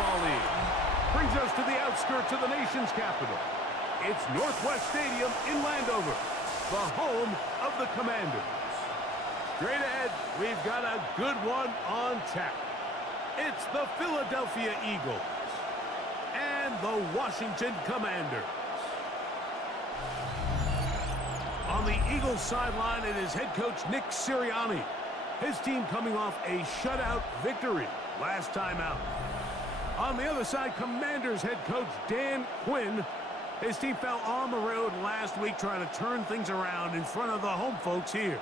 Football League. Brings us to the outskirts of the nation's capital. It's Northwest Stadium in Landover, the home of the Commanders. Straight ahead, we've got a good one on tap. It's the Philadelphia Eagles and the Washington Commanders. On the Eagles sideline, it is head coach Nick Sirianni. His team coming off a shutout victory last time out. On the other side, Commanders head coach Dan Quinn. His team fell on the road last week trying to turn things around in front of the home folks here.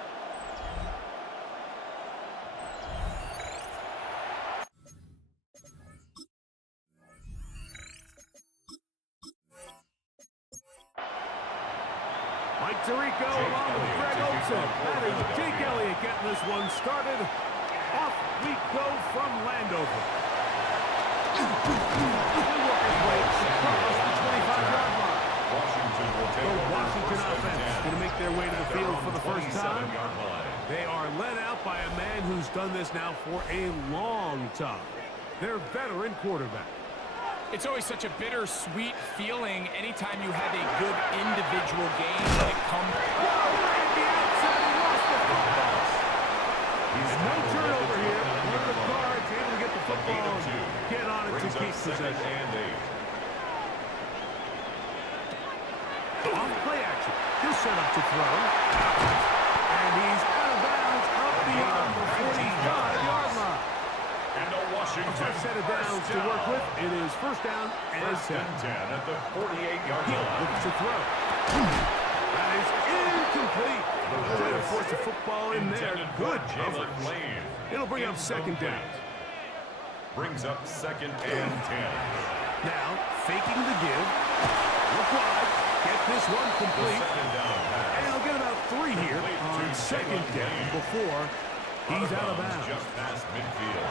Mike Tirico along with Greg Olsen. That is Jake Elliott getting this one started. Off we go from Landover. He'll work his way across the 25-yard line. The Washington offense going to make their way to the field for the first time. They are led out by a man who's done this now for a long time. Their veteran quarterback. It's always such a bittersweet feeling anytime you have a good individual game when it comes. Right at the outside, he lost the football. No turnover here. One of the guards able to get the football and get on it to keep possession. Off play action. He'll set up to throw. And he's out of bounds up beyond the 45-yard line. And a Washington first set of downs to work with. It is first down and 10 at the 48-yard line. Looks to throw. That is incomplete. Trying to force the football in there. Good coverage. It'll bring up second down. Brings up second and 10. Now, faking the give. Look wide. Get this one complete. And he'll get about 3 here on second down before he's out of bounds. Just past midfield.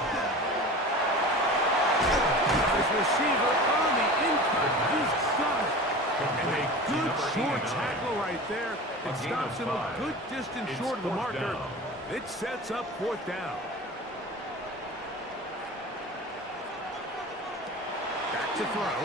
His receiver on the in-cut. He's got it. And a good short tackle right there. It stops him a good distance short of the marker. It sets up fourth down. Back to throw.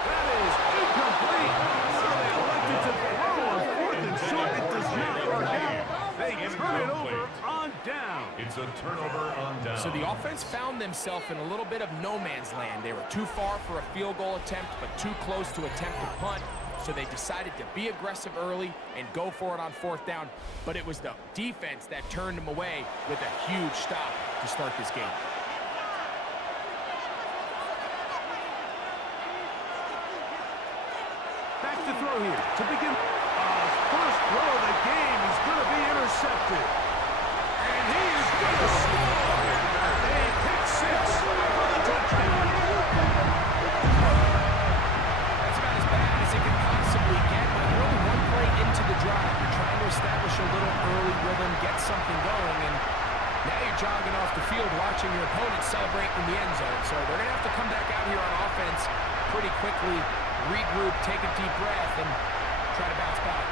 That is incomplete. So they elected to throw on fourth and short. It does not work out. They turn it over on down. It's a turnover on down. So the offense found themselves in a little bit of no man's land. They were too far for a field goal attempt, but too close to attempt a punt. So they decided to be aggressive early and go for it on fourth down. But it was the defense that turned them away with a huge stop to start this game. Back to throw here to begin. First throw of the game is going to be intercepted. And he is going to score. A pick six for the touchdown. That's about as bad as it can possibly get. But you're only one play into the drive. You're trying to establish a little early rhythm, get something going, and now you're jogging off the field watching your opponent celebrate in the end zone. So they're going to have to come back out here on offense pretty quickly, regroup, take a deep breath, and try to bounce back.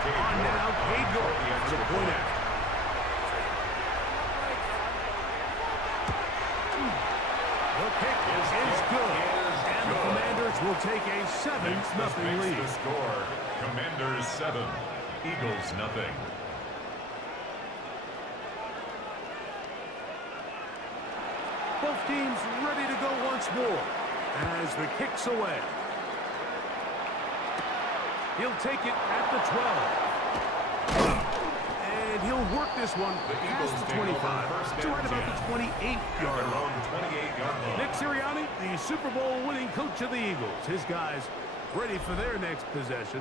On now, Cade York for the point out. The pick is good. And the Commanders will take a 7-0 lead. The score, Commanders 7, Eagles nothing. Both teams ready to go once more as the kick's away. He'll take it at the 12. And he'll work this one past the 25 to right about the 28-yard line. Nick Sirianni, the Super Bowl winning coach of the Eagles. His guys ready for their next possession.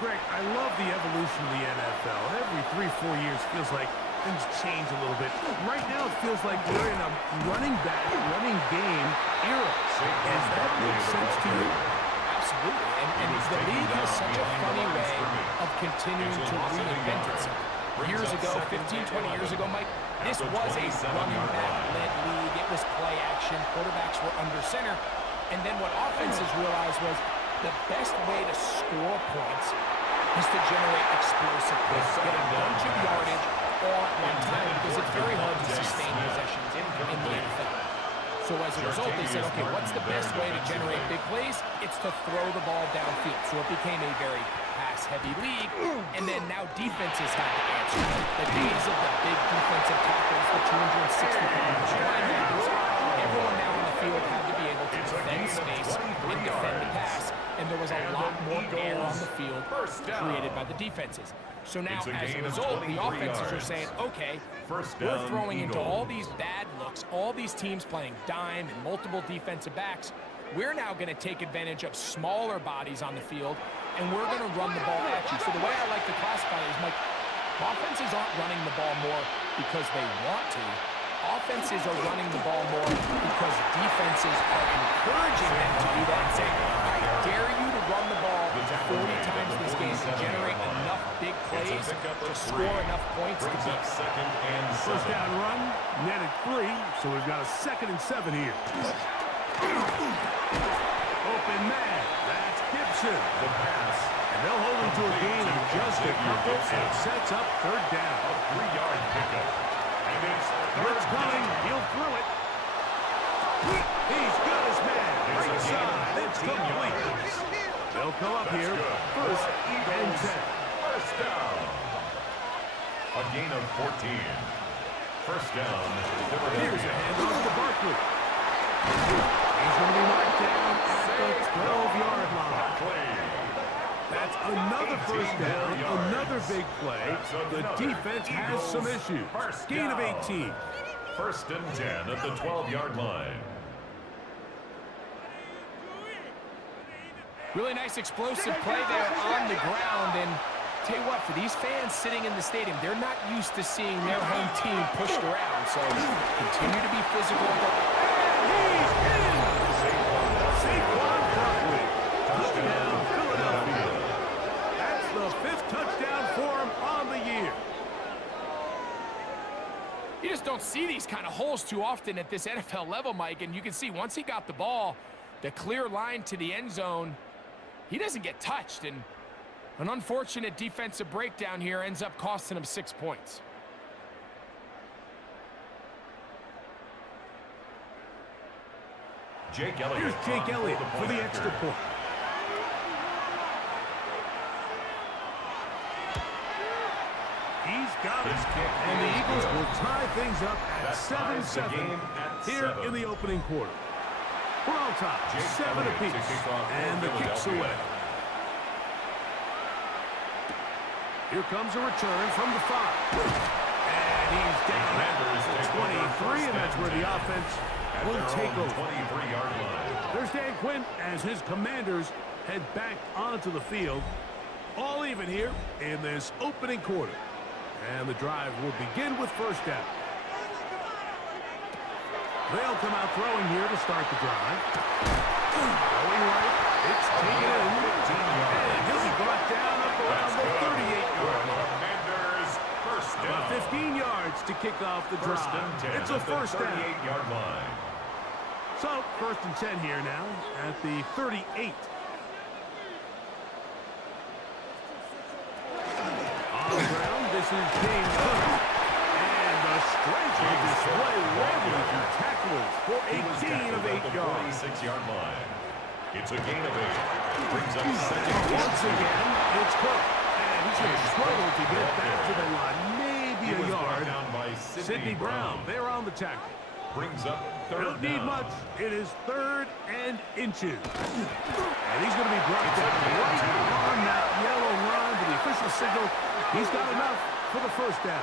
Greg, I love the evolution of the NFL. Every 3-4 years feels like things change a little bit. Right now it feels like we're in a running back, running game era. Does that make sense to you? Absolutely. And the league has such a funny way of continuing to reinvent itself. Years ago, 15, 20 years ago, Mike, this was a running back-led league. It was play action. Quarterbacks were under center. And then what offenses realized was the best way to score points is to generate explosive plays, get a bunch of yardage all at one time, because it's very hard to sustain possessions in the NFL. So as a result, they said, okay, what's the best way to generate big plays? It's to throw the ball downfield. So it became a very pass-heavy league, and then now defenses had to answer. The days of the big defensive tackles, the 260-pound linebackers, everyone now on the field had to be able to defend space and defend the pass, and there was a lot more air on the field created by the defenses. So now, as a result, the offenses are saying, okay, we're throwing into all these bad looks, all these teams playing dime and multiple defensive backs. We're now going to take advantage of smaller bodies on the field, and we're going to run the ball at you. So the way I like to classify it is, Mike, offenses aren't running the ball more because they want to. Offenses are running the ball more because defenses are encouraging them to do that and saying, I dare you to run the ball 40 times this game to generate enough big plays to score enough points to beat. First down run, netted 3, so we've got a 2nd and 7 here. Open man, that's Gibson. The pass. And they'll hold him to a gain of just a couple and sets up 3rd down. A 3-yard pickup. And it's Blitz coming, he'll throw it. He's got his man. Right side, it's complete. They'll come up here, 1st and 10. First down. A gain of 14. First down. Here's a handoff to Barkley. He's going to be marked down at the 12-yard line. That's another first down, another big play. The defense has some issues. Gain of 18. First and 10 at the 12-yard line. Really nice explosive play there on the ground, and tell you what, for these fans sitting in the stadium, they're not used to seeing their home team pushed around, so continue to be physical. He's in! Saquon Barkley. Touchdown, Philadelphia. That's the 5th touchdown for him on the year. You just don't see these kind of holes too often at this NFL level, Mike, and you can see once he got the ball, the clear line to the end zone, he doesn't get touched, and an unfortunate defensive breakdown here ends up costing him 6 points. Jake Elliott. Here's Jake Elliott for the extra point. He's got it. And the Eagles will tie things up at 7-7 here in the opening quarter. We're on top, 7 apiece, and the kick's away. Here comes a return from the 5. And he's down at the 23, and that's where the offense will take over. 23-yard line. There's Dan Quinn as his Commanders head back onto the field. All even here in this opening quarter. And the drive will begin with first down. They'll come out throwing here to start the drive. Going right, it's taken in. And he'll be brought down up around the 38-yard line. Commanders, first down. About 15 yards to kick off the drive. It's a first down. 38-yard line. So, 1st and 10 here now at the 38. On the ground, this is James Cook. And the strength will display rambling through tacklers for a gain of 8 yards. 46-yard line. It's a gain of 8. Brings up second. Once again, it's Cook. And he's going to struggle to get back to the line. Maybe a yard. Down by Sidney Brown, they're on the tackle. Brings up third Don't need down. much. It is 3rd and inches. And he's going to be brought down right on that yellow line to the official signal. He's got enough for the first down.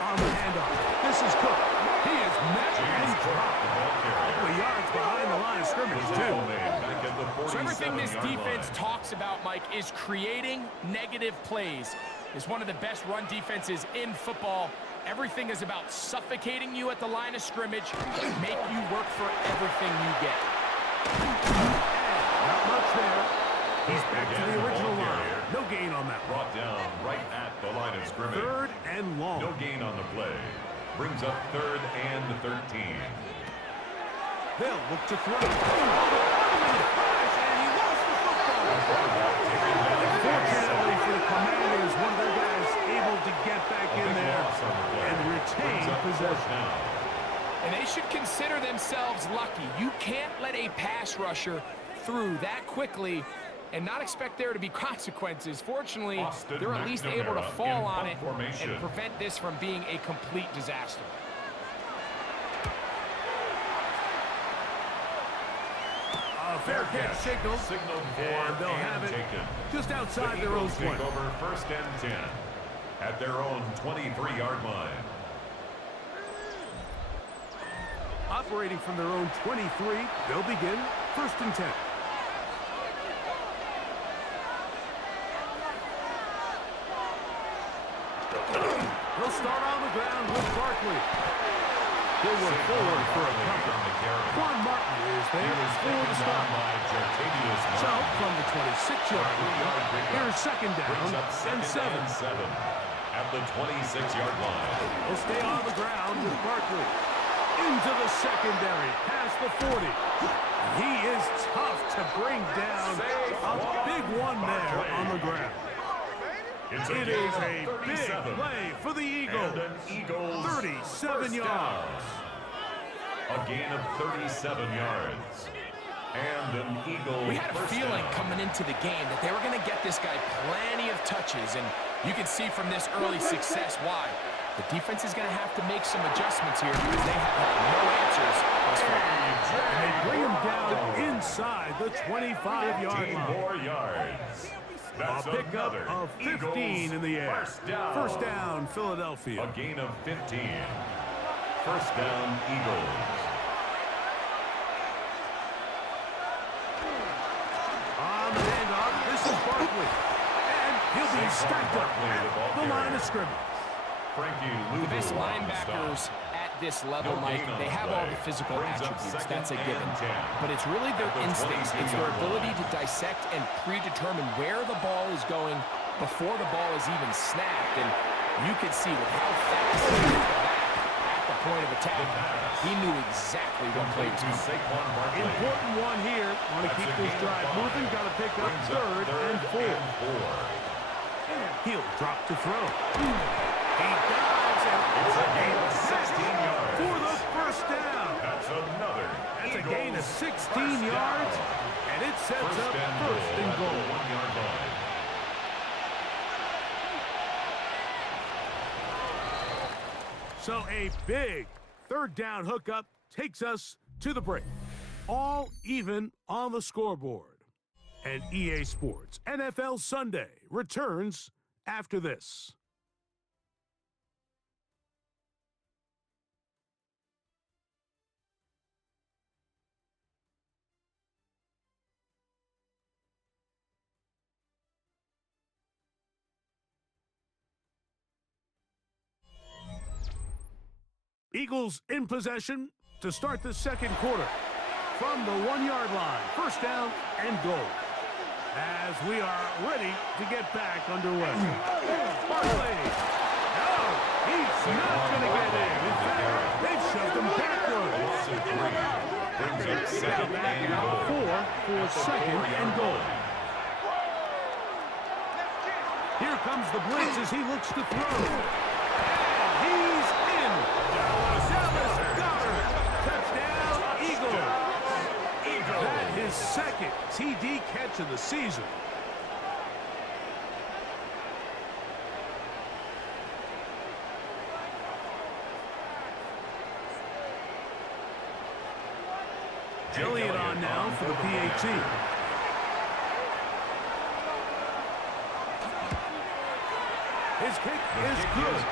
On the handoff. This is Cook. He is met and dropped. A couple of yards behind the line of scrimmage, too. So everything this defense talks about, Mike, is creating negative plays. It's one of the best run defenses in football. Everything is about suffocating you at the line of scrimmage, make you work for everything you get. Not much there. He's back to the original line. No gain on that one. Brought down right at the line of scrimmage. 3rd and long. No gain on the play. Brings up 3rd and 13. They'll look to throw. And he lost the football. Unfortunately for the Commanders, get back in there and retain possession. And they should consider themselves lucky. You can't let a pass rusher through that quickly and not expect there to be consequences. Fortunately, they're at least able to fall on it and prevent this from being a complete disaster. Fair catch signaled, and they'll have it just outside their own 20. Over 1st and 10 at their own 23-yard line. Operating from their own 23, they'll begin 1st and 10. They'll start on the ground with Barkley. He'll work forward for a cover. Juan Martin is there for the stop. So, from the 26-yard line, here's 2nd down and 7. At the 26-yard line. He'll stay on the ground with Barkley. Into the secondary, past the 40. He is tough to bring down. A big one there on the ground. It is a big play for the Eagles. 37 yards. A gain of 37 yards. And an Eagle. We had a feeling coming into the game that they were going to get this guy plenty of touches, and you can see from this early success why. The defense is going to have to make some adjustments here because they have had no answers thus far. And they bring him down inside the 25-yard line. More yards. That's a pickup of 15 in the air. First down, Philadelphia. A gain of 15. First down, Eagles. On the handoff, this is Barkley. And he'll be stacked up at the line of scrimmage. The best linebackers at this level, Mike, they have all the physical attributes. That's a given. But it's really their instincts. It's their ability to dissect and predetermine where the ball is going before the ball is even snapped. And you can see with how fast he moved back at the point of attack, he knew exactly what play was coming. Important one here. Want to keep this drive moving. Got to pick up 3rd and 4. He'll drop to throw. He dives, and it's a gain of 16 yards for the first down. That's a gain of 16 yards, and it sets up 1st and goal. So a big 3rd down hookup takes us to the break. All even on the scoreboard. And EA Sports NFL Sunday returns after this. Eagles in possession to start the 2nd quarter. From the 1-yard line, first down and goal. As we are ready to get back underway. Barkley. No, he's not going to get in. In fact, they've shoved him backwards. Now back out 4 for 2nd and goal. Here comes the blitz as he looks to throw. And he's in. Touchdown, Eagles. That is his 2nd TD catch of the season. Elliott on now for the PAT. His kick is good.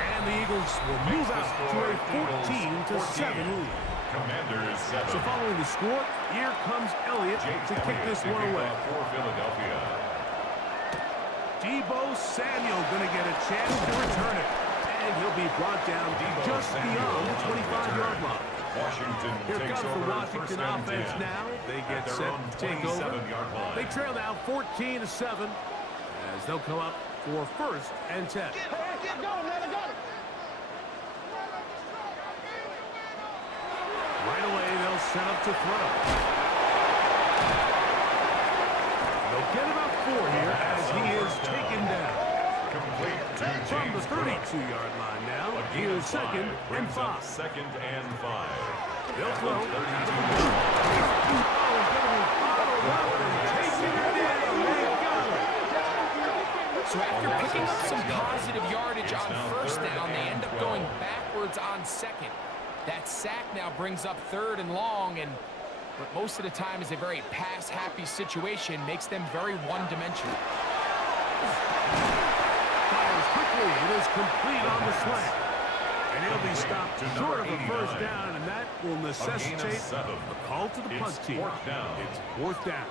And the Eagles will move out to a 14-7 lead. Commanders 7. So following the score, here comes Elliott to kick this one away. For Philadelphia. Deebo Samuel going to get a chance to return it. And he'll be brought down just beyond the 25-yard line. Washington Here takes comes the over Washington offense now. They get set to take over. They trail now 14-7 as they'll come up for 1st and 10. Right away, they'll set up to throw. They'll get about 4 here as he is taken down. complete to From the James Cook. 32-yard line now, A gain here's of 5 second and brings up 5. second and 5. They'll At throw. the 32 Oh, he's going to be followed up and taken it in. They got it. So after picking up some positive yardage on first down, they end up going backwards on second. That sack now brings up third and long, and what most of the time is a very pass-happy situation makes them very one-dimensional. Fires quickly. It is complete on the slant. And he'll be stopped short of a first down, and that will necessitate a call to the punt team. It's fourth down.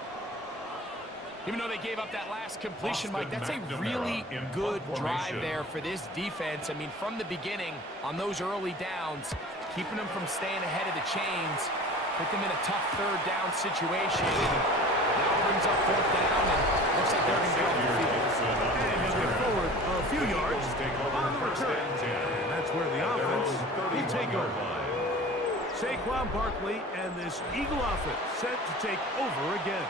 Even though they gave up that last completion, Mike, that's a really good drive there for this defense. I mean, from the beginning, on those early downs, keeping them from staying ahead of the chains, put them in a tough third down situation. Now brings up fourth down, and looks like they're going to get off the field. And he'll get forward a few yards on the return. And that's where the offense will take over. Saquon Barkley and this Eagle offense set to take over again.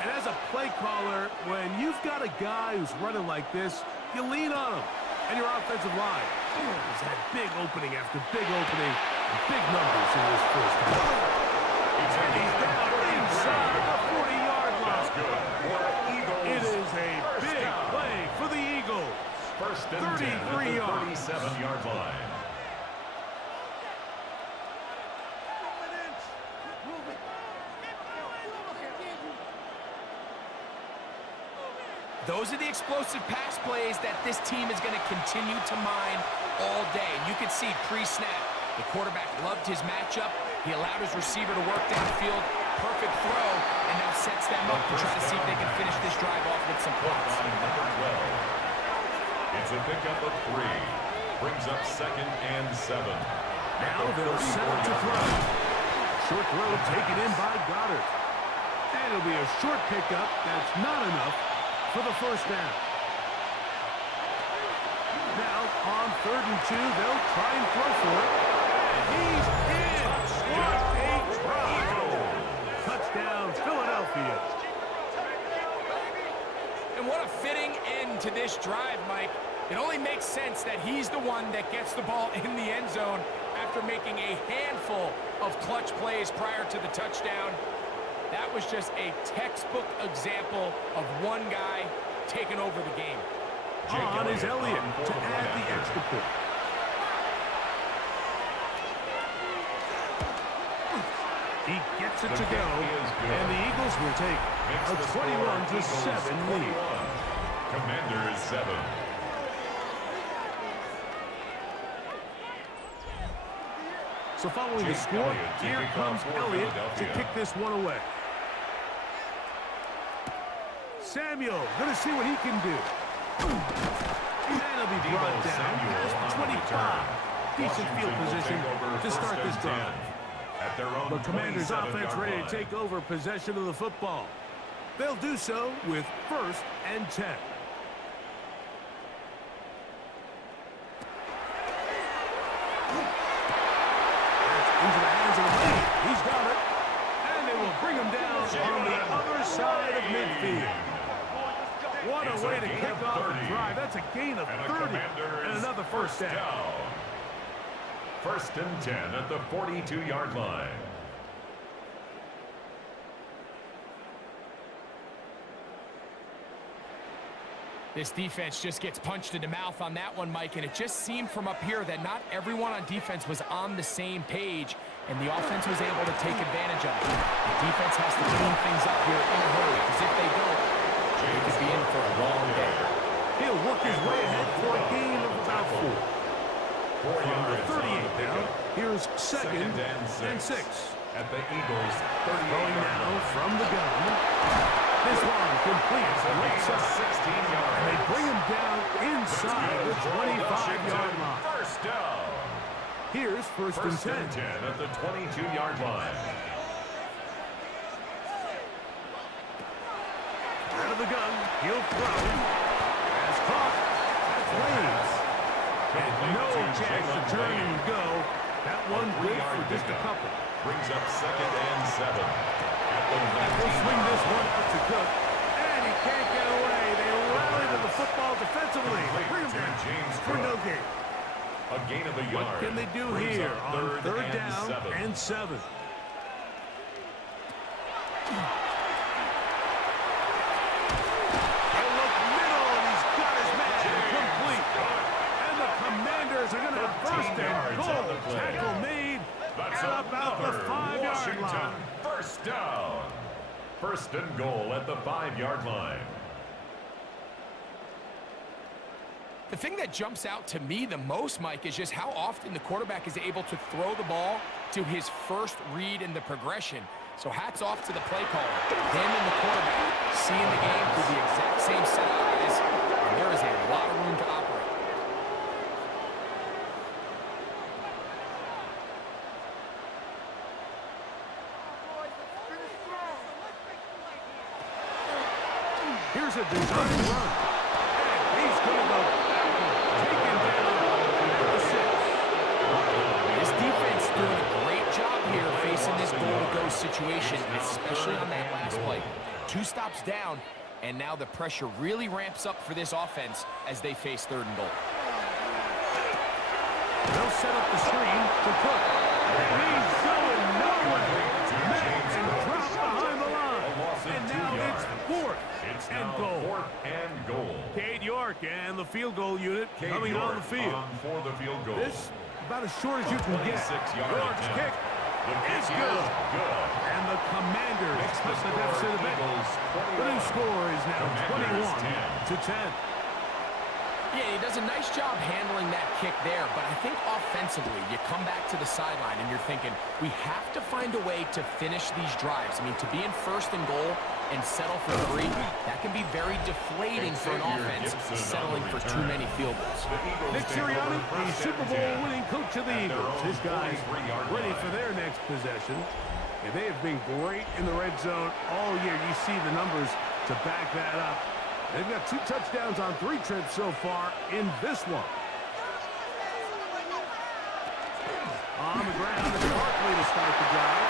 And as a play caller, when you've got a guy who's running like this, you lean on him. And your offensive line has had big opening after big opening, and big numbers in this first half. And he's down inside the 40-yard line. It is a big play for the Eagles. First and 10 at 33 the yards. 37-yard line. Those are the explosive pass plays that this team is going to continue to mine all day. And you can see pre-snap, the quarterback loved his matchup. He allowed his receiver to work downfield. Perfect throw, and now sets them up to try to see if they can finish this drive off with some points. Number 12. It's a pickup of 3. Brings up second and 7. Now they'll set up to throw. Short throw taken in by Goddard. And it'll be a short pickup. That's not enough for the first down. Now, on 3rd and 2, they'll try and throw for it. And he's in! What a drive! Touchdown, Philadelphia. And what a fitting end to this drive, Mike. It only makes sense that he's the one that gets the ball in the end zone after making a handful of clutch plays prior to the touchdown. That was just a textbook example of one guy taking over the game. On is Elliott to add the extra point. He gets it to go, and the Eagles will take a 21-7 lead. Commanders 7. So following the score, here comes Elliott to kick this one away. Samuel, going to see what he can do. And he'll be brought down past the 25. Decent field position to start this drive. The Commanders' offense ready to take over possession of the football. They'll do so with 1st and 10. Into the hands of the lead. He's got it. And they will bring him down on the other side of midfield. What a way to kick off a drive. That's a gain of 30 and another first down. 1st and 10 at the 42-yard line. This defense just gets punched in the mouth on that one, Mike, and it just seemed from up here that not everyone on defense was on the same page, and the offense was able to take advantage of it. The defense has to clean things up here in a hurry, because if they don't, they could be in for a long day. He'll work his way ahead for a gain of about 4. 4 yards 38 now. Here's second and 6. At the Eagles' 38 Going now from the gun. This one completes right side. 16 yards. And they bring him down inside the 25-yard line. First down. Here's 1st and 10. 10 at the 22-yard line. Out of the gun, he'll throw. As caught, that's Waynes. And no chance to turn and go. That one good for just a couple. Brings up 2nd and 7. He'll swing this one up to Cook. And he can't get away. They rally to the football defensively. Bring them down for no gain. A gain of a yard. What can they do here on third down and 7? Are going to have first and goal. Tackle made at about the 5-yard line. First down. First and goal at the 5-yard line. The thing that jumps out to me the most, Mike, is just how often the quarterback is able to throw the ball to his first read in the progression. So hats off to the play caller. Him and the quarterback seeing the game through the exact same set of eyes. And there is a lot of room to operate. Here's a design run. And he's going to go taken down at the 6. This defense doing a great job here facing this goal-to-go situation, especially on that last play. 2 stops down, and now the pressure really ramps up for this offense as they face 3rd and goal. They'll set up the screen to Cook. And he's going nowhere. And dropped behind the line. And now it's 4th. It's now 4th and goal. Cade York and the field goal unit coming on the field. For the field goal. This about as short as you can get. York's kick is good. And the Commanders cut the deficit a bit. The new score is now 21-10. Yeah, he does a nice job handling that kick there, but I think offensively, you come back to the sideline and you're thinking, we have to find a way to finish these drives. I mean, to be in 1st and goal and settle for 3, that can be very deflating for an offense settling for too many field goals. Nick Sirianni, the Super Bowl winning coach of the Eagles. His guys ready for their next possession. And they have been great in the red zone all year. You see the numbers to back that up. They've got 2 touchdowns on 3 trips so far in this one. On the ground, it's Barkley to start the drive.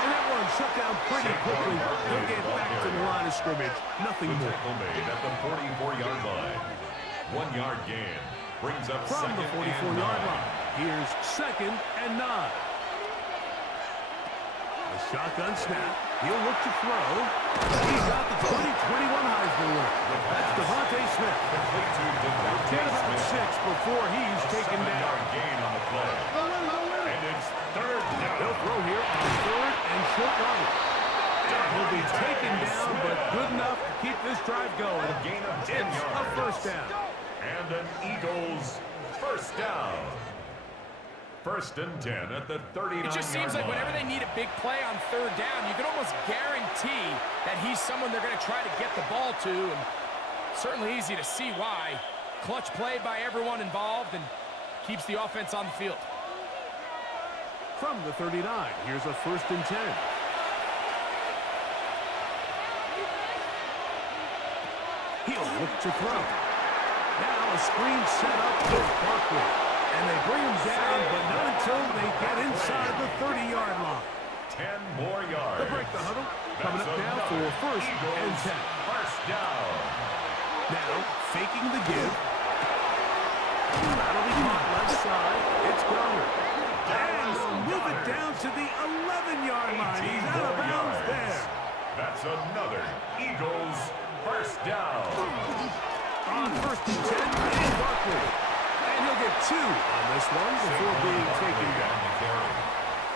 And that one shut down pretty quickly. He'll get back to the line of scrimmage. Nothing more. Made at the 44-yard line. 1-yard gain. Brings up from the 44-yard line. Here's 2nd and 9. A shotgun snap. He'll look to throw. He's got the 2021 Heisman winner. That's Devontae Smith. Get about 6 before he's taken down. Gain on the play. And it's 3rd down. They'll throw here on 3rd and short yardage. He'll be taken down, but good enough to keep this drive going. A gain of 10 it's yards. A first down. And an Eagles first down. 1st and 10 at the 39-yard line. It just seems like whenever they need a big play on 3rd down, you can almost guarantee that he's someone they're going to try to get the ball to, and certainly easy to see why. Clutch play by everyone involved and keeps the offense on the field. From the 39, here's a 1st and 10. He'll look to throw. Now a screen set up with Barkley. And they bring him down, but not until they get inside the 30-yard line. 10 more yards. They'll break the huddle. Coming up now for 1st and 10. First down. Now, faking the give. That'll be caught left side. It's Garner. And he'll move it down to the 11-yard line. He's out of bounds there. That's another Eagles first down. On 1st and 10, it's Barkley. And he'll get 2 on this one before being taken down.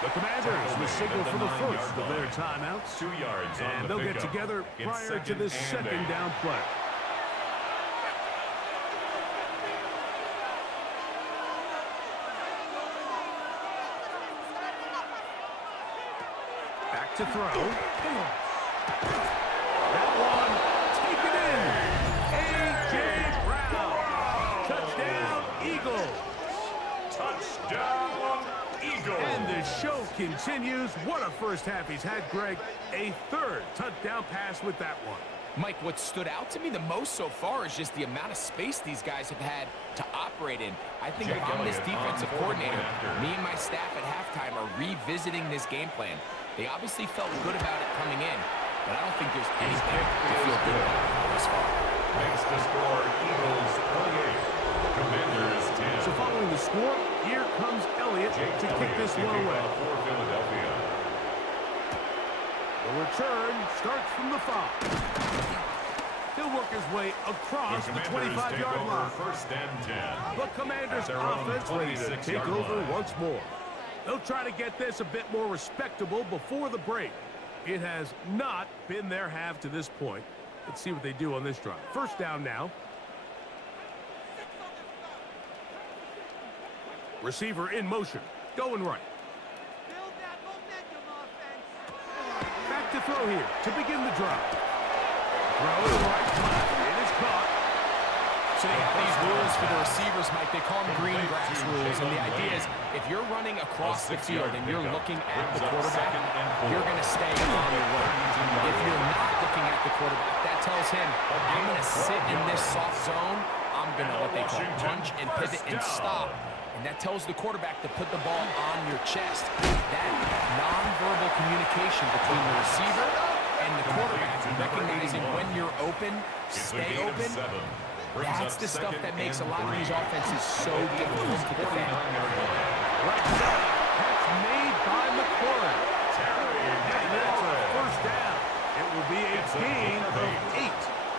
The Commanders will signal for the first of their timeouts. 2 yards on and the they'll get together prior to this 2nd down play. Back to throw. That one taken in. A.J. Brown. Touchdown, Eagles. Touchdown, Eagles. And the show continues. What a first half he's had, Greg. A 3rd touchdown pass with that one. Mike, what stood out to me the most so far is just the amount of space these guys have had to operate in. I think if I'm this defensive coordinator, me and my staff at halftime are revisiting this game plan. They obviously felt good about it coming in, but I don't think there's anything to feel good about this far. Makes the score Eagles 28, Commanders 10. So following the score, here comes Elliott to kick this one away. For Philadelphia. The return starts from the 5. He'll work his way across the 25-yard line. First and 10. The Commanders' offense ready to take over once more. They'll try to get this a bit more respectable before the break. It has not been their half to this point. Let's see what they do on this drive. First down now. Receiver in motion, going right. Build that momentum offense. Back to throw here to begin the drive. Throw to the right side. It is caught. So they have these rules for the receivers, Mike. They call them green grass rules. And the idea is if you're running across the field and you're looking at the quarterback, you're going to stay on your right. If you're not looking at the quarterback, that tells him, I'm going to sit in this soft zone. I'm going to what they call punch and pivot and stop. And that tells the quarterback to put the ball on your chest. That nonverbal communication between the receiver and the quarterback, recognizing when you're open, stay open, that's the stuff that makes a lot of these offenses so difficult to defend. Right side. That's made by McCoy. And that's a first down. It will be a gain of 8.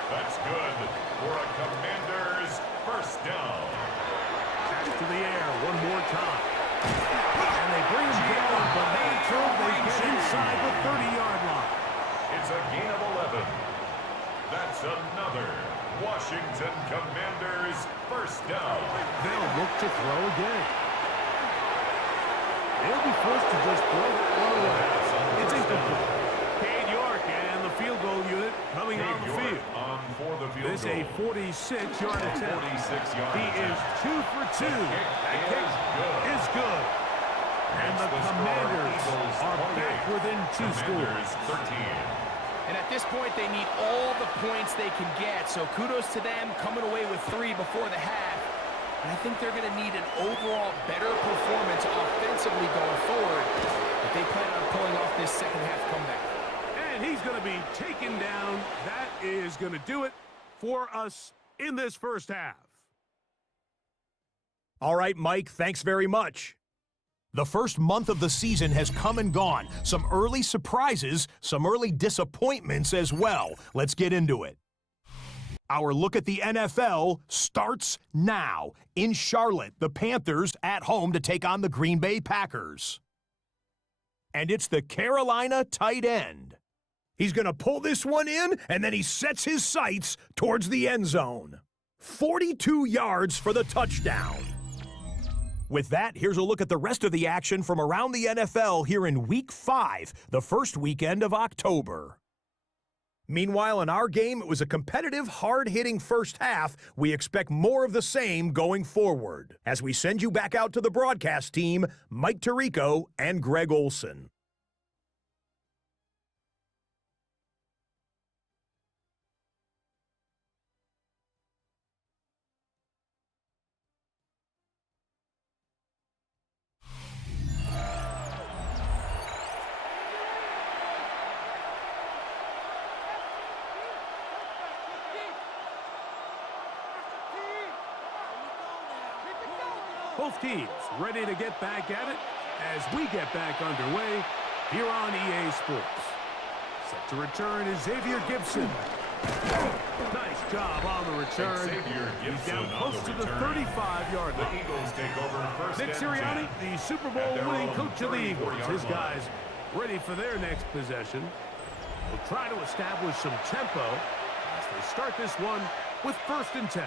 That's good for a Commanders first down. To the air one more time. And they bring him down, but not until they get inside the 30-yard line. It's a gain of 11. That's another Washington Commanders first down. They'll look to throw again. They'll be forced to just throw that one away. It's incomplete. Cade York and the field goal unit coming on the field. This is a 46-yard attempt. He is 2 for 2. That kick is good. And the Commanders are back within 2 scores. 13. And at this point, they need all the points they can get. So kudos to them coming away with 3 before the half. And I think they're going to need an overall better performance offensively going forward if they plan on pulling off this second half comeback. And he's going to be taken down. That is going to do it for us in this first half. All right, Mike, thanks very much. The first month of the season has come and gone. Some early surprises, some early disappointments as well. Let's get into it. Our look at the NFL starts now. In Charlotte, the Panthers at home to take on the Green Bay Packers. And it's the Carolina tight end. He's going to pull this one in, and then he sets his sights towards the end zone. 42 yards for the touchdown. With that, here's a look at the rest of the action from around the NFL here in Week 5, the first weekend of October. Meanwhile, in our game, it was a competitive, hard-hitting first half. We expect more of the same going forward. As we send you back out to the broadcast team, Mike Tirico and Greg Olson. Both teams ready to get back at it as we get back underway here on EA Sports. Set to return is Xavier Gibson. Nice job on the return. He's down close to the 35-yard line. The Eagles take over first. Nick Sirianni, the Super Bowl winning coach of the Eagles. His guys ready for their next possession. Will try to establish some tempo as they start this one with 1st and 10.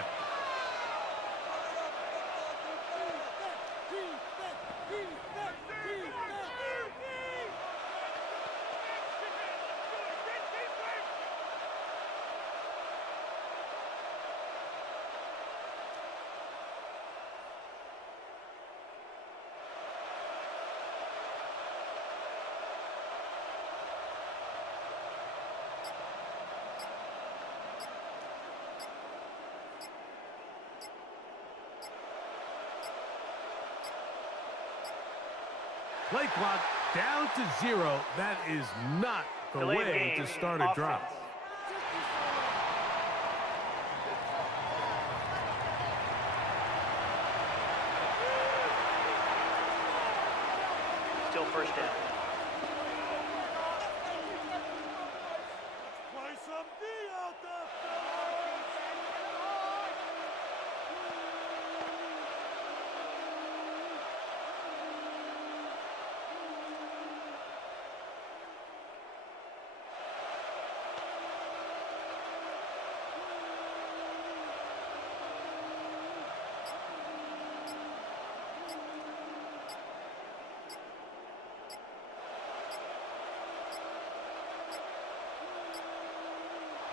Play clock down to 0. That is not the way to start a drive. first down. Play some D out there,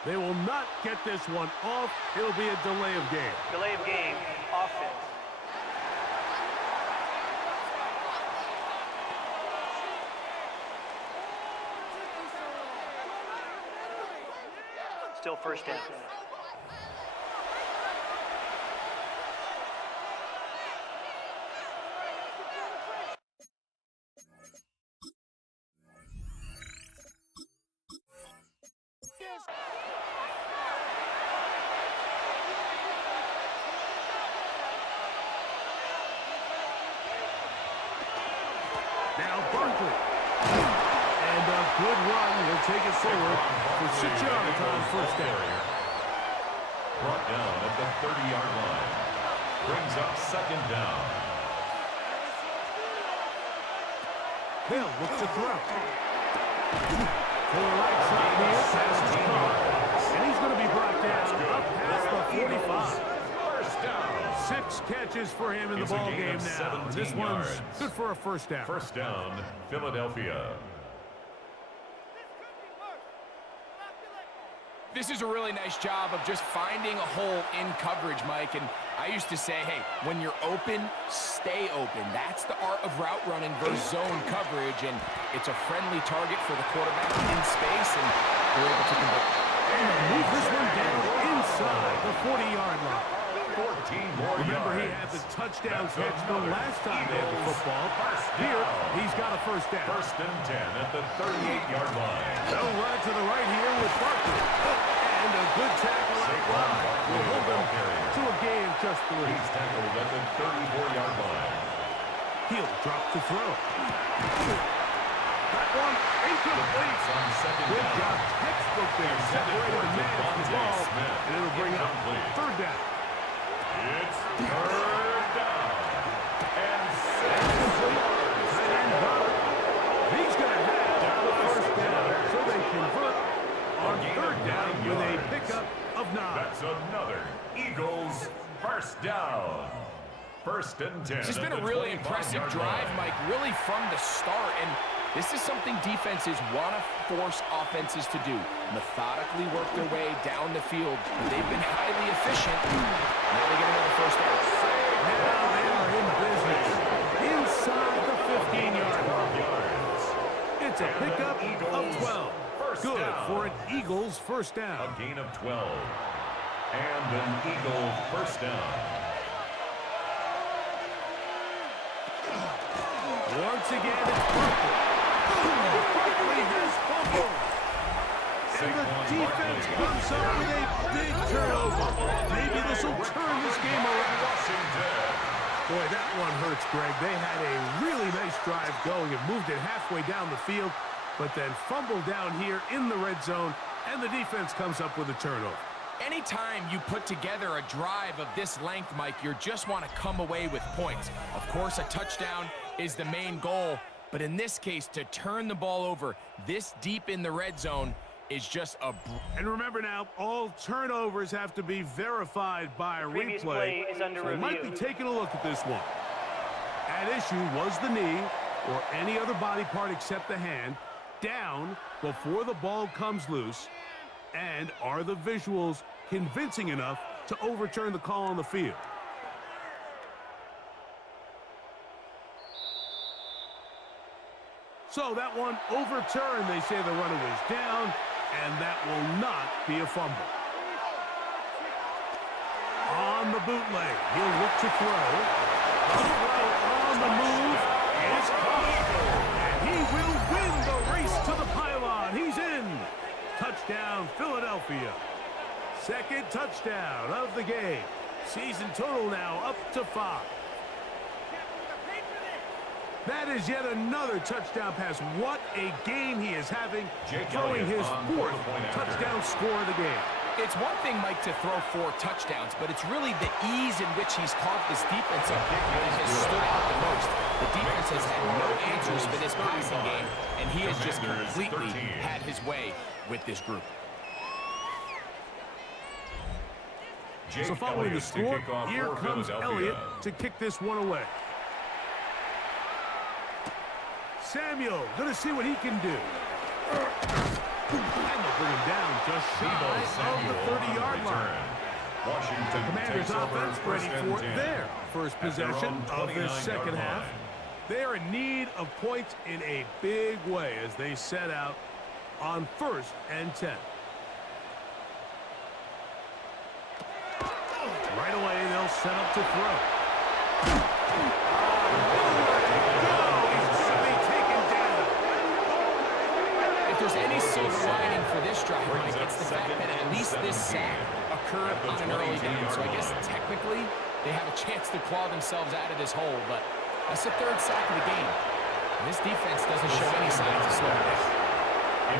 They will not get this one off. It'll be a delay of game. Delay of game, offense. Still first down. Now Barkley. And a good run. He'll take it forward for 6 yards on first down. Brought down at the 30-yard line. Brings up second down. Hill looks to throw. To the right side here. Pass is caught. And he's going to be brought down up past the 45. First down. 6 catches for him in the ball game now. And this one's good for a first down. First down, Philadelphia. This is a really nice job of just finding a hole in coverage, Mike. And I used to say, hey, when you're open, stay open. That's the art of route running versus zone coverage. And it's a friendly target for the quarterback in space, and they're able to convert. And they'll move this one down inside the 40-yard line. 14 more Remember, yards. he had the touchdown catch the last time they had the football. Here, he's got a first down. First and 10 at the 38-yard line. They'll run to the right here with Barkley. And a good tackle out wide. Will hold them to a gain of just 3. He's tackled at the 34-yard line. He'll drop to throw. That one incomplete. On second Good down. job. Textbook there. Separated the man from the ball. And it'll bring up third down. It's third down. And 6. He's going to have the first down. So they convert on third down with a pickup of 9. That's another Eagles first down. First and 10. It's just been at a the really 25-yard impressive drive, line. Mike, really from the start. And this is something defenses want to force offenses to do. Methodically work their way down the field. They've been highly efficient. Now they get another first down. Now they are in business. Inside the 15-yard line. It's a pickup of 12. Good for an Eagles first down. A gain of 12. And an Eagle first down. Once again, it's Barkley. Barkley has fumbled. And the defense comes up with a big turnover. Maybe this will turn this game around. Boy, that one hurts, Greg. They had a really nice drive going and moved it halfway down the field, but then fumbled down here in the red zone, and the defense comes up with a turnover. Anytime you put together a drive of this length, Mike, you just want to come away with points. Of course, a touchdown is the main goal, but in this case, to turn the ball over this deep in the red zone is just a... And remember now, all turnovers have to be verified by a Previous replay. play is under So we might be review. taking a look at this one. At issue was the knee or any other body part except the hand down before the ball comes loose. And are the visuals convincing enough to overturn the call on the field? So that one overturned. They say the runner was down, and that will not be a fumble. On the bootleg, he'll look to throw. The throw on the move is caught. And he will win the race to the pylon. He's in. Touchdown, Philadelphia. Second touchdown of the game. Season total now up to 5. That is yet another touchdown pass. What a game he is having, Jake throwing Elliott his on fourth the point after. touchdown score of the game. It's one thing, Mike, to throw 4 touchdowns, but it's really the ease in which he's carved this defense up that has stood out the most. The defense has had no answers for this passing game, and he has just completely had his way with this group. So following the score, here comes Elliott to kick this one away. Samuel, gonna see what he can do. And they'll bring him down just shy of the 30-yard line. Washington Commanders offense ready for 10. their first possession of this 29-yard second half. line. They are in need of points in a big way as they set out on 1st and 10. Right away, they'll set up to throw. If there's any silver lining for this drive, Mike, it's the fact that at least this sack occurred on an early down. So I guess technically they have a chance to claw themselves out of this hole, but that's the 3rd sack of the game. And this defense doesn't show any signs of slowing down.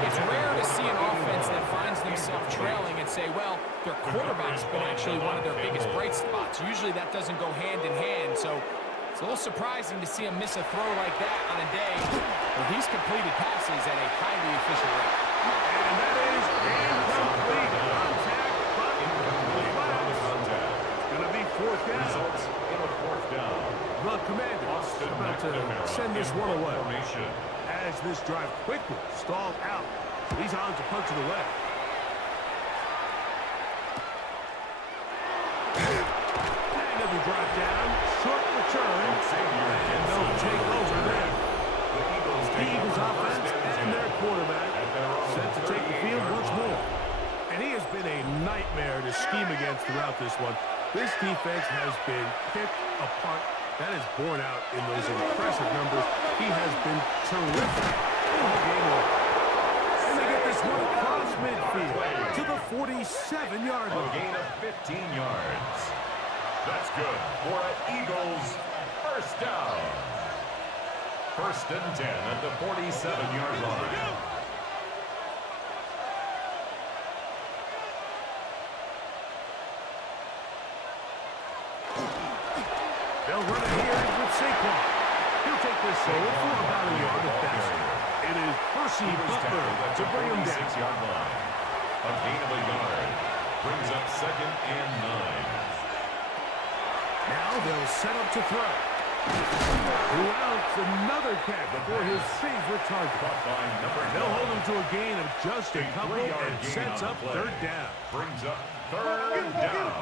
It's rare to see an offense that finds themselves trailing and say, well, their quarterback's been actually one of their biggest bright spots. Usually that doesn't go hand in hand, so it's a little surprising to see him miss a throw like that on a day where he's completed passes at a highly efficient rate. And that is incomplete. Contact, but incomplete. It's going to be 4th down. Results in a 4th down. The Commanders about to send this one away. Formation. As this drive quickly stalled out. He's on to punch it away. And it'll be brought down. Short return. And they'll take over there. The Eagles offense and their quarterback set to take the field once more. And he has been a nightmare to scheme against throughout this one. This defense has been picked apart. That is borne out in those impressive numbers. He has been terrific all game long. And they get this one across midfield to the 47-yard A line. gain of 15 yards. That's good for an Eagles first down. 1st and 10 at the 47-yard line. They'll run it here with Saquon. He'll take this save for about a yard at best. It is Percy Butler to bring him down. 46-yard line. A gain of a yard. Brings up 2nd and 9. Now they'll set up to throw. Who else? Another catch for his favorite target. Caught by number 9. They'll hold him to a gain of just a couple and sets up 3rd down. Brings up 3rd down.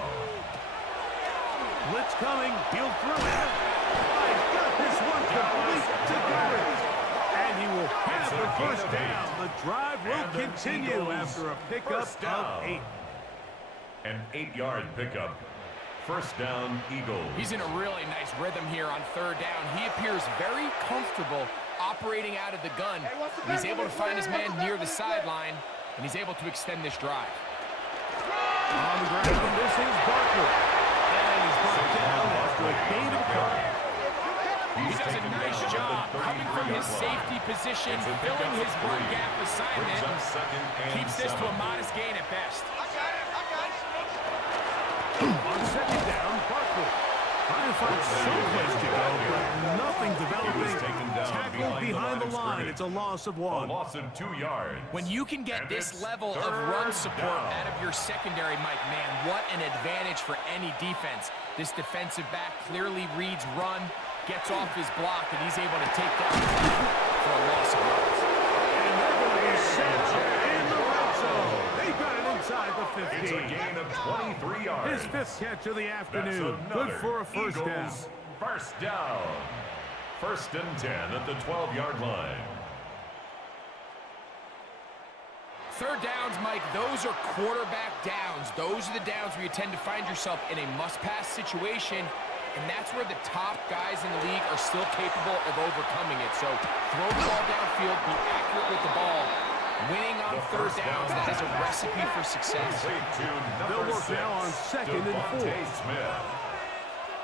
Blitz coming. He'll throw it. He's got this one complete to Garrett. And he will have the 1st down. The drive will continue after a pickup of 8. An 8-yard pickup. 1st down, Eagles. He's in a really nice rhythm here on 3rd down. He appears very comfortable operating out of the gun. And he's able to find his man near the sideline, and he's able to extend this drive. On the ground, this is Barkley. And he's brought down after a gain of a couple. He does a nice job coming from his safety position, filling his one gap assignment. Keeps this to a modest gain at best. On 2nd down, Barkley trying to find some place to go, but nothing developing. Tackled behind the line. It's a loss of 1. A loss of 2 yards. When you can get this level of run support out of your secondary, Mike, man, what an advantage for any defense. This defensive back clearly reads run, gets off his block, and he's able to take that for a loss of yards. And they're going to be set in the red zone. They got it inside the 15. It's a gain of 23 yards. His 5th catch of the That's afternoon. Good for a 1st down. Eagles first down. 1st and 10 at the 12-yard line. 3rd downs, Mike, those are quarterback downs. Those are the downs where you tend to find yourself in a must-pass situation, and that's where the top guys in the league are still capable of overcoming it. So throw the ball downfield, be accurate with the ball. Winning on 3rd downs, that is a recipe for success. They'll work now on 2nd and 4. Smith.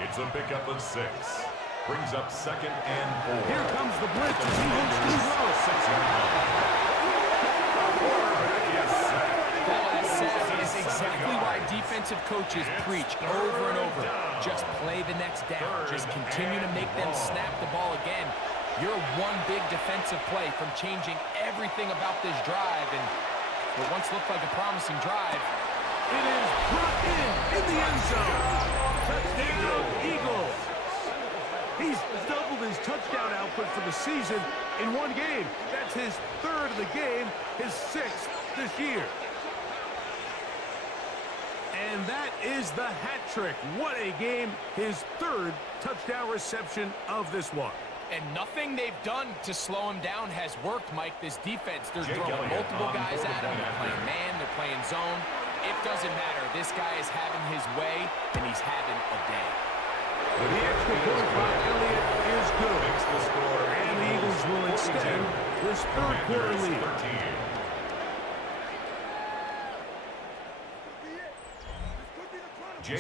It's a pickup of 6. Brings up 2nd and 4. Here comes the blitz as he looks to throw. 6-yard line. Quarterback is sacked. That is exactly why defensive coaches preach over and over. Just play the next down. Just continue to make them snap the ball again. You're one big defensive play from changing everything about this drive. And what once looked like a promising drive, It is brought in the end zone. Touchdown, Eagles. He's doubled his touchdown output for the season in one game. That's his 3rd of the game, his 6th this year. And that is the hat trick. What a game. His 3rd touchdown reception of this one. and nothing they've done to slow him down has worked, Mike. This defense, they're throwing multiple guys at him. They're playing man, they're playing zone. It doesn't matter. This guy is having his way, and he's having a day. The extra point by Elliott is good. And the Eagles will extend this third quarter lead.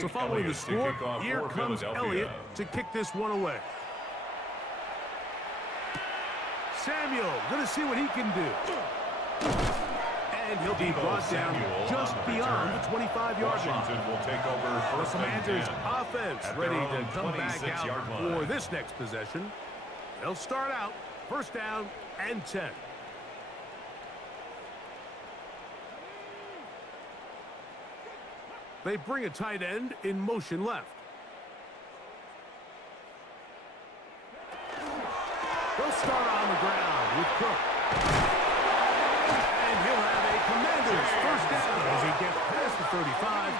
So following the score, here comes Elliott to kick this one away. Samuel going to see what he can do. And he'll be brought down just beyond the 25-yard line. Will take over The first and Commanders' 10 offense at ready their to own come back 26-yard out line. for this next possession. They'll start out first down and 10. They bring a tight end in motion left. They'll start on the ground with Cook. And he'll have a Commanders first down as he gets past the 35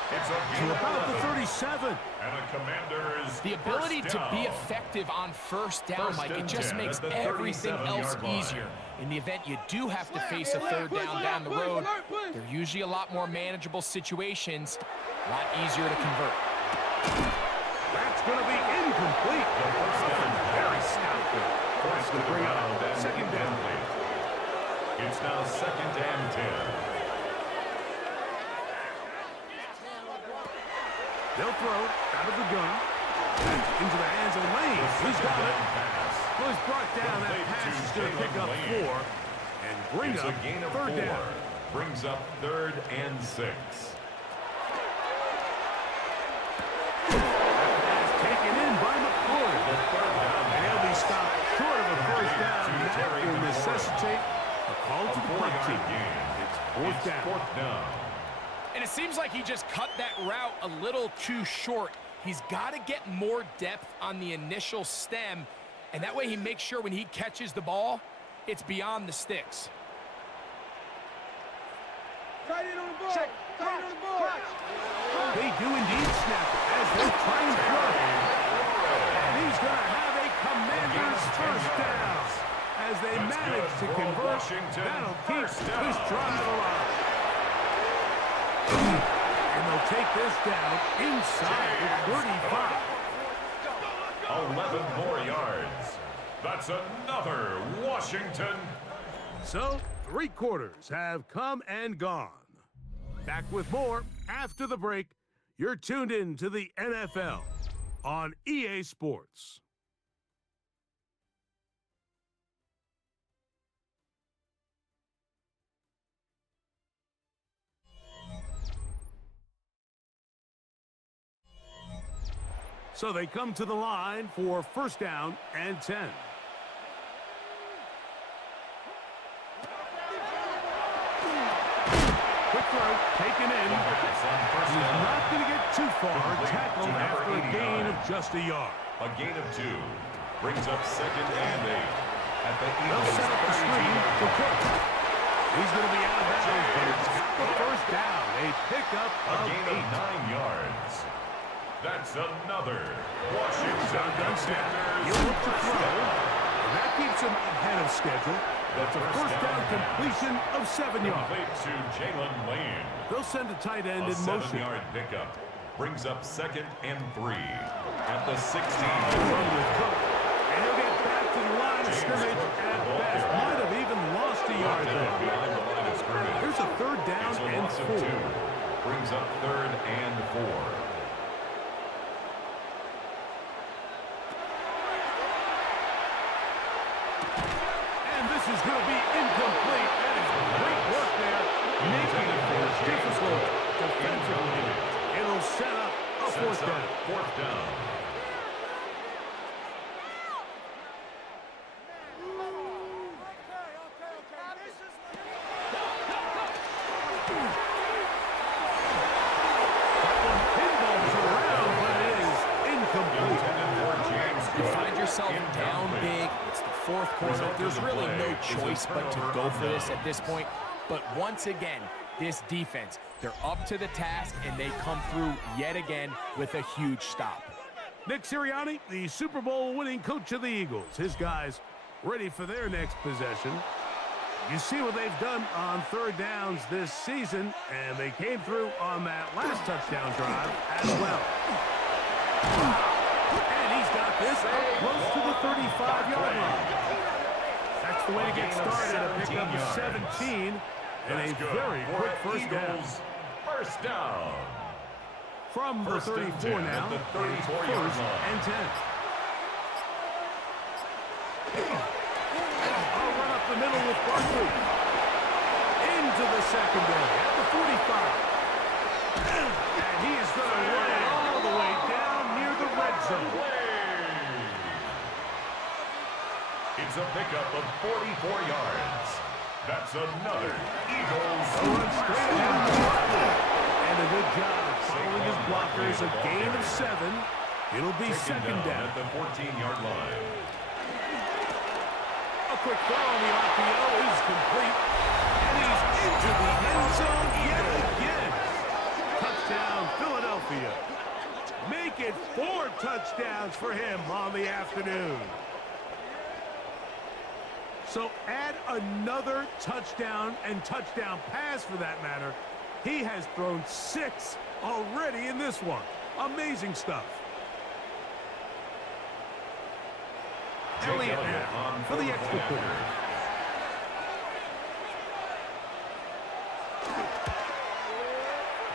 to about the 37. And a Commanders The ability first to be down. effective on first down, First Mike, it and just 10 makes at the everything else 37-yard line. easier. In the event you do have to face a third down the road, they're usually a lot more manageable situations, a lot easier to convert. That's going to be incomplete. Very stout there. That's going to bring up second down. It's now 2nd and 10. They'll throw out of the gun. And into the hands of Lane. He's got it. Well, he's brought down. That pass is going to pick up 4 and bring It's up a gain of third 4. down. Brings up 3rd and 6. Pass taken in by McCord. And he'll be stopped short of a first down. And that will necessitate a call to the punt team. It's fourth down. And it seems like he just cut that route a little too short. He's got to get more depth on the initial stem, and that way he makes sure when he catches the ball, it's beyond the sticks. Tight end on the ball. Tight end on the ball. They do indeed snap as they try and throw. And he's going to have a Commanders first down. As they manage to convert, that'll keep this drive alive. And they'll take this down inside the 35. 11 more yards. That's another Washington. So, 3 quarters have come and gone. Back with more after the break. You're tuned in to the NFL on EA Sports. So they come to the line for first down and 10. Quick throw, taken in. He's not going to get too far. Tackled after a gain of just a yard. A gain of 2. Brings up 2nd and 8. At the They'll set up the screen for Cook. He's going to be out of bounds, but it's got the first down. A pickup A of gain 8. of 9 yards. That's another Washington Shotgun snap. He'll look to throw. And that keeps him ahead of schedule. That's a first down completion of 7 yards. Complete to Jalen Lane. They'll send a tight end A in motion. 7-yard pickup. Brings up 2nd and 3. At the 16. Run with Cook. And he'll get back to the line of scrimmage at best. Might have even lost a yard there. Behind the line of scrimmage. Here's a third down It's a and loss of 4. 2. Brings up 3rd and 4. control. Defensively, it'll set up a fourth down. Fourth down. Pinballs around, but it is incomplete. You find yourself down big. It's the fourth quarter. There's really no choice but to go for this at this point. But once again, this defense, they're up to the task, and they come through yet again with a huge stop. Nick Sirianni, the Super Bowl winning coach of the Eagles. His guys ready for their next possession. You see what they've done on third downs this season, and they came through on that last touchdown drive as well. And he's got this up close to the 35-yard line. That's the way to get started. A pickup of 17 and a very quick first down. First down. From the 34 now, the 34-yard first line. and 10. I'll run up the middle with Barkley. Into the secondary at the 45. And he is going to run it all the way down near the red zone. It's a pickup of 44 yards. That's another Eagles. Run straight ahead to Barkley. And a good job following his blockers. A gain of 7. It'll be second down. At the 14-yard line. A quick throw on the RPO is complete. And he's into the end zone yet again. Touchdown, Philadelphia. Make it 4 touchdowns for him on the afternoon. So add another touchdown and touchdown pass for that matter. He has thrown 6 already in this one. Amazing stuff. Elliott now for the extra point.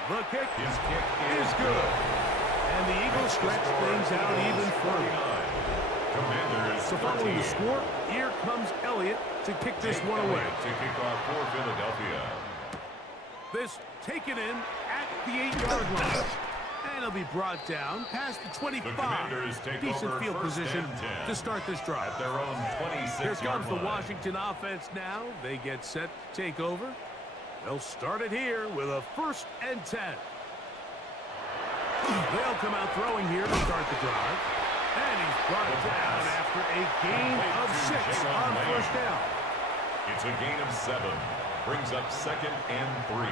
The kick is good. And the Eagles stretch things out even further. So following the score, here comes Elliott to kick this one away. To kick off for Philadelphia. This taken in at the 8-yard line. And it'll be brought down past the 25. Decent field position to start this drive. At their own 26-yard Here comes the line. Washington offense now. They get set to take over. They'll start it here with a 1st and 10. They'll come out throwing here to start the drive. And he's brought down after a gain of 6 on first down. It's a gain of 7. Brings up 2nd and 3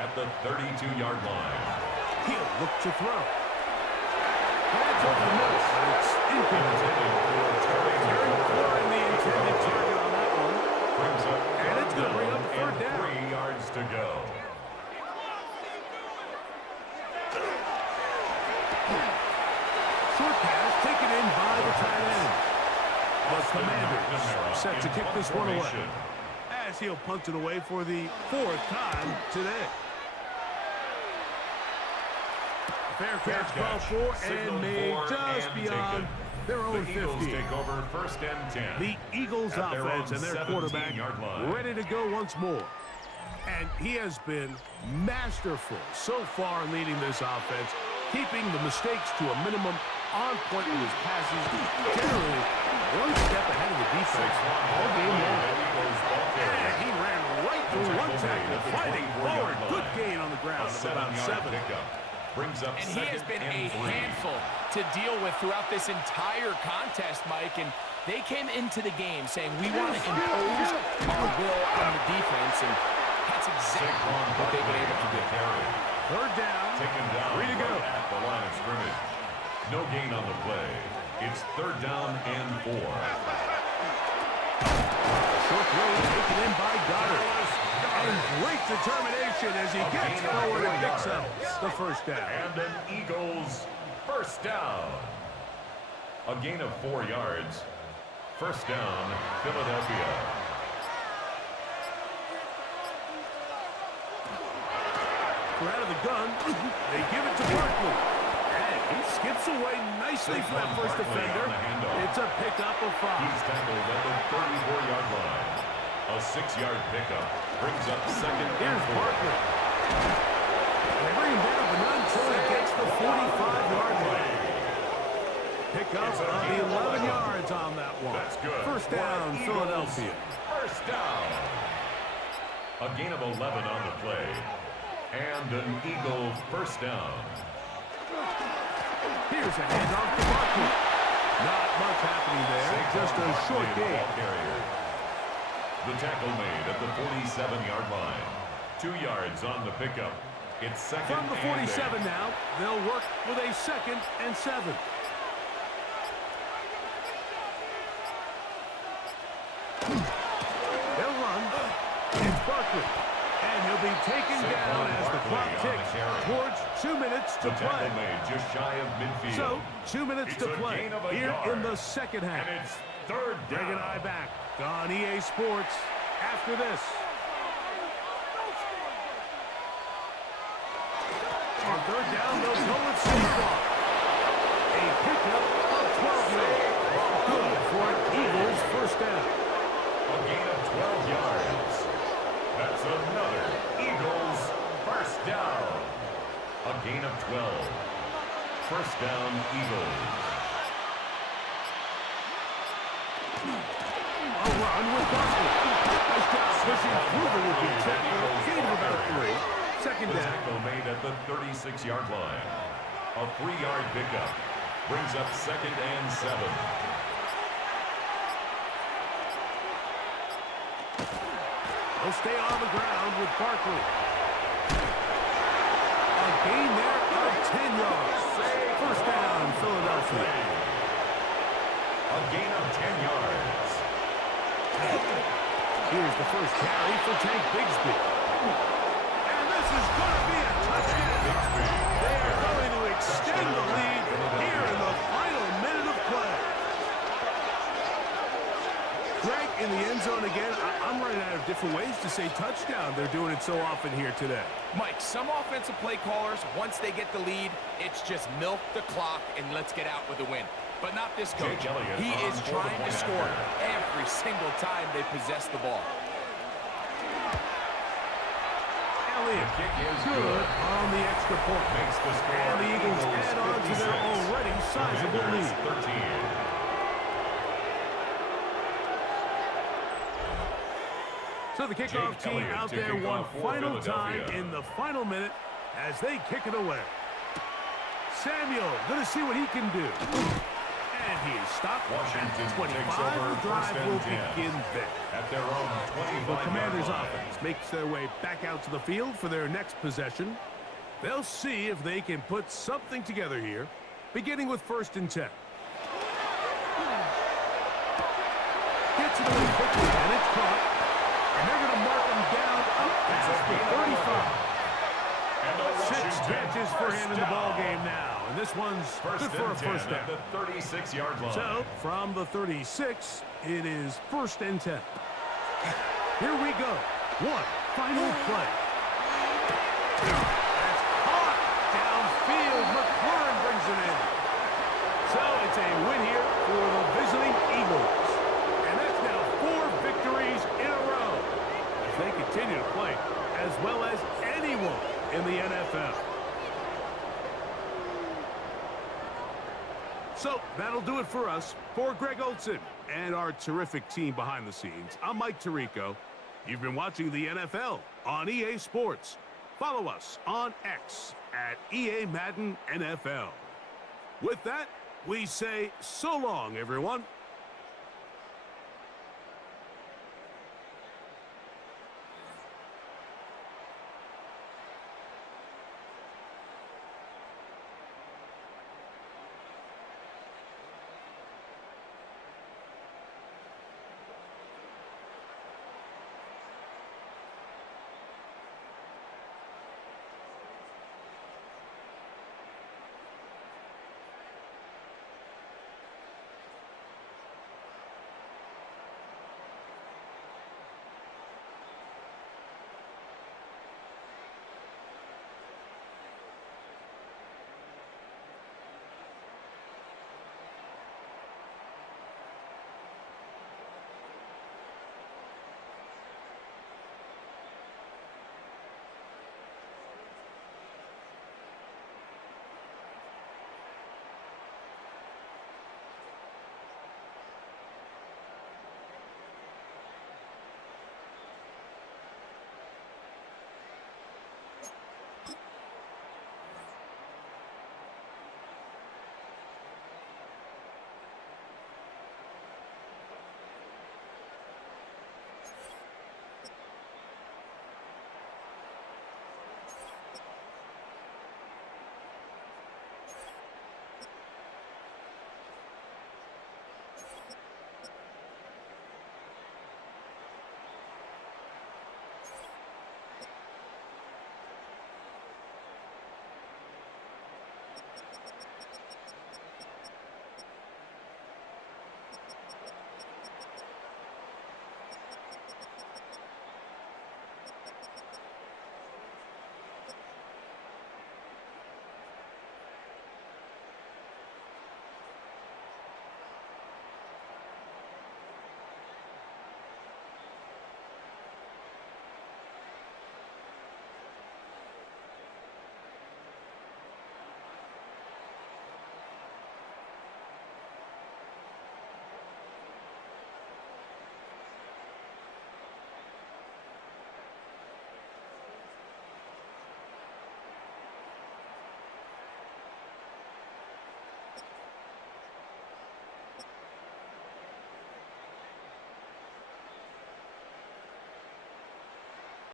at the 32-yard line. He'll look to throw. That's over the middle, but it's incomplete. Very clear in the intended target on that one. Brings up And it's going to bring up 3rd down. 3 yards to go. Short pass taken in by the tight end. The Commanders set to kick this one away. As he'll punt it away for the 4th time today. Fair catch called for and made just beyond their own 50. Take over 1st and 10. The Eagles offense and their quarterback ready to go once more. And he has been masterful so far leading this offense, keeping the mistakes to a minimum, on point with his passes, generally one step ahead of the defense all game long. And he ran right through one tackle, fighting forward. Good gain on the ground of about 7. Brings up And he has been a handful to deal with throughout this entire contest, Mike. And they came into the game saying, we want to impose our will on the defense. And that's exactly what they've been able to do. 3rd down. Taken down 3 to go. at the line of scrimmage. No gain on the play. It's 3rd down and 4. Short throw taken in by Goddard. And great determination as he gets forward and picks up the 1st down. And an Eagles 1st down. A gain of 4 yards. 1st down, Philadelphia. We're out of the gun. They give it to Barkley. And he skips away nicely for that first defender. It's a pickup of 5. He's tackled at the 34-yard line. A 6-yard pickup brings up 2nd and Here's 4. Barkley. A gain of 11 on the play. And an Eagle first down. Here's a handoff to Barkley. Not much happening there, just a short gain. The tackle made at the 47-yard line. 2 yards on the pickup. It's second from the 47 now. They'll work with a 2nd and 7. They'll run. It's Barkley. And he'll be taken down as the clock ticks towards 2 minutes to play. Made just shy of midfield. So, 2 minutes to play here in the second half. And it's third down. Greg and I back on EA Sports after this. On third down, they'll go with Seabrook. A pickup of 12 yards. Good for an Eagles first down. A gain of 12 yards. That's another Eagles first down. A gain of 12. First down, Eagles. A run with Barkley. Nice job pushing through the rookie tackle. Gain of about 3. Second down. Tackle made at the 36-yard line. A 3-yard pickup brings up 2nd and 7. They'll stay on the ground with Barkley. A gain there of 10 yards. First down, Philadelphia. A gain of 10 yards. Here's the first carry for Tank Bigsby. And this is going to be a touchdown. They are going to extend the lead here in the final minute of play. Greg, in the end zone again, I'm running out of different ways to say touchdown. They're doing it so often here today. Mike, some offensive play callers, once they get the lead, it's just milk the clock and let's get out with a win. But not this coach. He is trying to score every single time they possess the ball. Elliott, good on the extra point. Makes the score. And the Eagles add on to their already sizable lead. 13. So the kickoff team out there one final time in the final minute as they kick it away. Samuel, going to see what he can do. And he is stopped. Washington at 25. takes over The drive first will and 10. begin there. At their own 25-yard The Commanders' line. offense makes their way back out to the field for their next possession. They'll see if they can put something together here, beginning with 1st and 10. Gets it away quickly, and it's caught. And they're going to mark him down up past the 35. 6 catches for him in the ball game now. And this one's good for a first down. At the 36-yard line. So, from the 36, it is 1st and 10. Here we go. One final play. That's caught downfield. McLaurin brings it in. So, it's a win here for the visiting Eagles. And that's now 4 victories in a row as they continue to play as well as anyone in the NFL. So, that'll do it for us. For Greg Olson and our terrific team behind the scenes, I'm Mike Tirico. You've been watching the NFL on EA Sports. Follow us on X at EA Madden NFL. With that, we say so long, everyone.